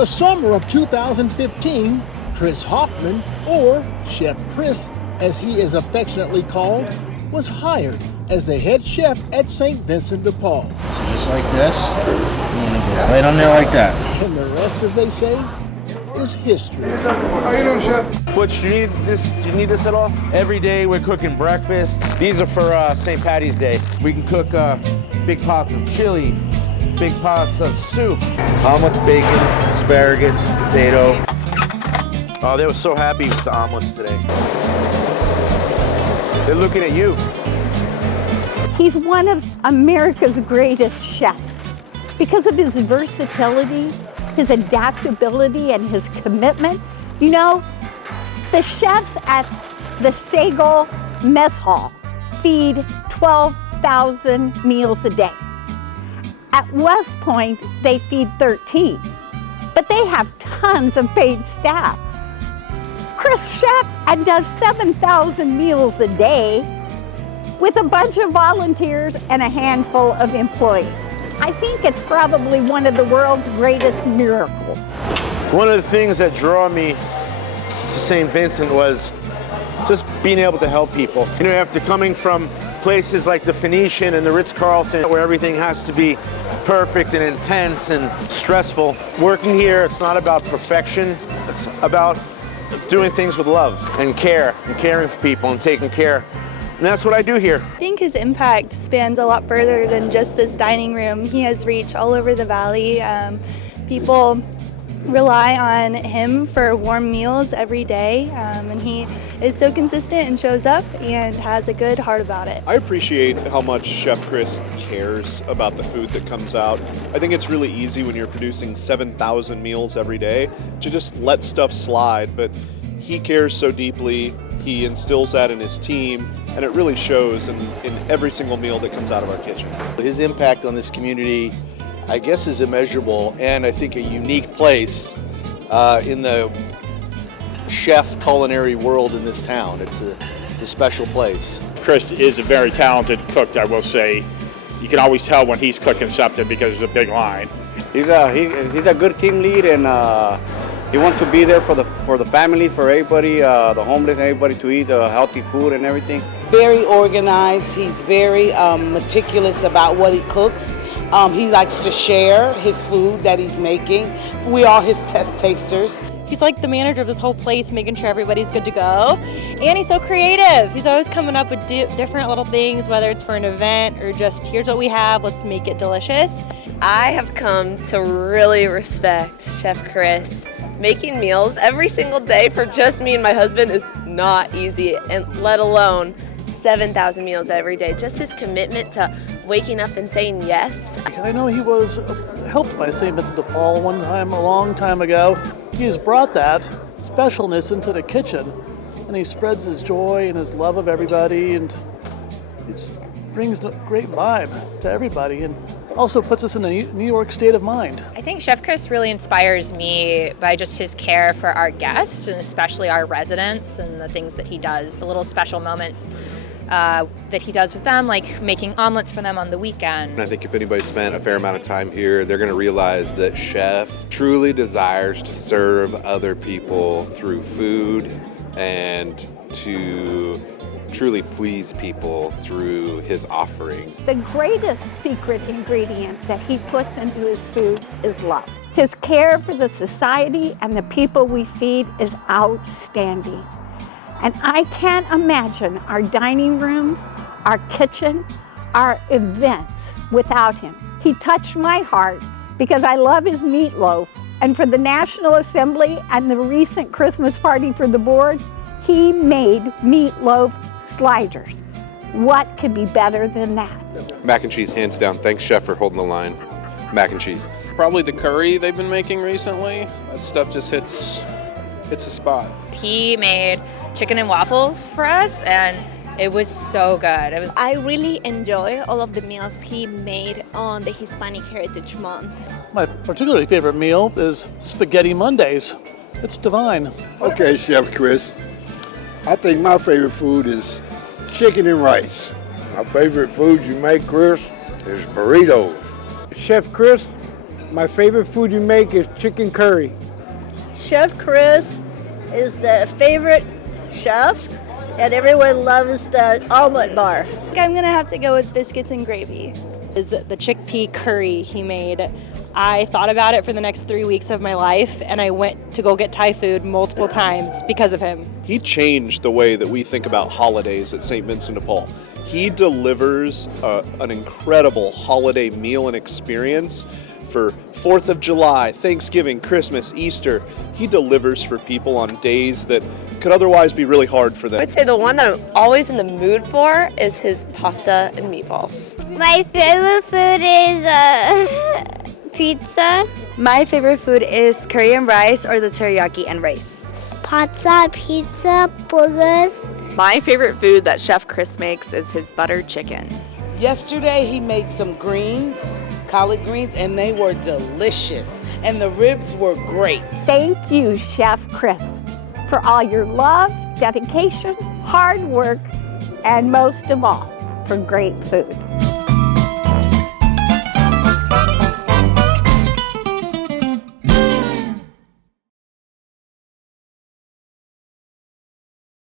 The summer of 2015, Chris Hoffman, or Chef Chris as he is affectionately called, was hired as the head chef at St. Vincent de Paul. So just like this, and go right on there like that. And the rest, as they say, is history. How you doing, Chef? Butch, do you need this at all? Every day we're cooking breakfast. These are for St. Patty's Day. We can cook big pots of chili, big pots of soup. How much bacon, asparagus, potato. Oh, they were so happy with the omelets today. They're looking at you. He's one of America's greatest chefs because of his versatility, his adaptability, and his commitment. You know, the chefs at the Segal Mess Hall feed 12,000 meals a day. At West Point, they feed 13, but they have tons of paid staff. Chris chefs and does 7,000 meals a day with a bunch of volunteers and a handful of employees. I think it's probably one of the world's greatest miracles. One of the things that drew me to St. Vincent was just being able to help people. You know, after coming from places like the Phoenician and the Ritz-Carlton, where everything has to be perfect and intense and stressful, working here, it's not about perfection. It's about doing things with love and care and caring for people and taking care. And that's what I do here. I think his impact spans a lot further than just this dining room. He has reach all over the valley. People rely on him for warm meals every day, and he is so consistent and shows up and has a good heart about it. I appreciate how much Chef Chris cares about the food that comes out. I think it's really easy when you're producing 7,000 meals every day to just let stuff slide, but he cares so deeply. He instills that in his team, and it really shows in every single meal that comes out of our kitchen. His impact on this community, I guess, is immeasurable, and I think a unique place in the chef culinary world in this town. It's a special place. Chris is a very talented cook, I will say. You can always tell when he's cooking something because there's a big line. He's a good team lead, and he wants to be there for the family, for everybody, the homeless, everybody to eat healthy food and everything. Very organized. He's very meticulous about what he cooks. He likes to share his food that he's making. We are his test tasters. He's like the manager of this whole place, making sure everybody's good to go. And he's so creative. He's always coming up with different little things, whether it's for an event or just here's what we have, let's make it delicious. I have come to really respect Chef Chris. Making meals every single day for just me and my husband is not easy, and let alone 7,000 meals every day. Just his commitment to waking up and saying yes. I know he was helped by St. Vincent de Paul one time, a long time ago. He has brought that specialness into the kitchen, and he spreads his joy and his love of everybody, and it just brings a great vibe to everybody, and also puts us in a New York state of mind. I think Chef Chris really inspires me by just his care for our guests, and especially our residents, and the things that he does, the little special moments that he does with them, like making omelets for them on the weekend. And I think if anybody spent a fair amount of time here, they're going to realize that Chef truly desires to serve other people through food and to truly please people through his offerings. The greatest secret ingredient that he puts into his food is love. His care for the society and the people we feed is outstanding. And I can't imagine our dining rooms, our kitchen, our events without him. He touched my heart because I love his meatloaf. And for the National Assembly and the recent Christmas party for the board, he made meatloaf sliders. What could be better than that? Mac and cheese, hands down. Thanks, Chef, for holding the line. Mac and cheese. Probably the curry they've been making recently. That stuff just hits a spot. He made chicken and waffles for us, and it was so good. I really enjoy all of the meals he made on the Hispanic Heritage Month. My particularly favorite meal is Spaghetti Mondays. It's divine. Okay, Chef Chris. I think my favorite food is chicken and rice. My favorite food you make, Chris, is burritos. Chef Chris, My favorite food you make is chicken curry. Chef Chris is the favorite chef, and everyone loves the omelet bar. I'm gonna have to go with biscuits and gravy. Is the chickpea curry he made. I thought about it for the next 3 weeks of my life, and I went to go get Thai food multiple times because of him. He changed the way that we think about holidays at St. Vincent de Paul. He delivers an incredible holiday meal and experience for 4th of July, Thanksgiving, Christmas, Easter. He delivers for people on days that could otherwise be really hard for them. I would say the one that I'm always in the mood for is his pasta and meatballs. My favorite food is pizza. My favorite food is curry and rice or the teriyaki and rice. Pizza, pizza, burgers. My favorite food that Chef Chris makes is his buttered chicken. Yesterday he made some greens, collard greens, and they were delicious. And the ribs were great. Thank you, Chef Chris, for all your love, dedication, hard work, and most of all, for great food.